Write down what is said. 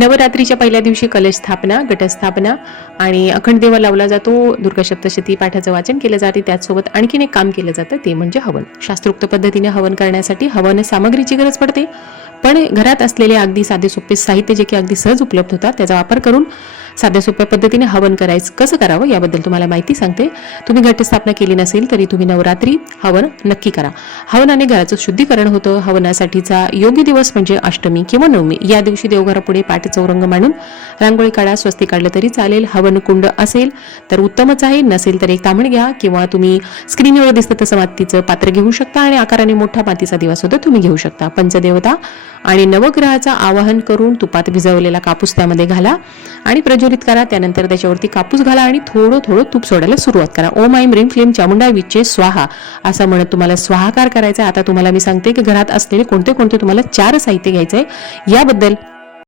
नवरात्रीच्या पहिल्या दिवशी कलश स्थापना, घटस्थापना आणि अखंड दिवा लावला जातो. दुर्गा सप्तशती पाठाचं वाचन केलं जाते. त्याचसोबत आणखीन एक काम केलं जातं, ते म्हणजे हवन. शास्त्रोक्त पद्धतीने हवन करण्यासाठी हवन सामग्रीची गरज पडते, पण घरात असलेले अगदी साधे सोपे साहित्य जे की अगदी सहज उपलब्ध होतात त्याचा वापर करून साध्या सोप्या पद्धतीने हवन करायचं कसं करावं याबद्दल तुम्हाला माहिती सांगते. तुम्ही घटस्थापना केली नसेल तरी तुम्ही नवरात्री हवन नक्की करा. हवनाने घराचं शुद्धीकरण होतं. हवनासाठीचा योग्य दिवस म्हणजे अष्टमी किंवा नवमी. या दिवशी देवघरापुढे पाठ चौरंग मांडून रांगोळी काढा. स्वस्ती काढलं तरी चालेल. हवन कुंड असेल तर उत्तमच आहे, नसेल तर एक तांबण घ्या किंवा तुम्ही स्क्रीनवर दिसतं तसं मातीचं पात्र घेऊ शकता आणि आकाराने मोठा मातीचा दिवा सुद्धा तुम्ही घेऊ शकता. पंचदेवता आणि नवग्रहाचा आवाहन करून तुपात भिजवलेला कापूस त्यामध्ये घाला आणि प्रज्वलित करा. त्यानंतर त्याच्यावरती कापूस घाला आणि थोडं थोडं तूप सोडायला सुरुवात करा. ओम ऐम ह्रीम क्लीम चामुंडा विचे स्वाहा असं म्हणत तुम्हाला स्वाहाकार करायचा. आता तुम्हाला मी सांगते की घरात असलेले कोणते कोणते तुम्हाला 4 साहित्य घ्यायचंय याबद्दल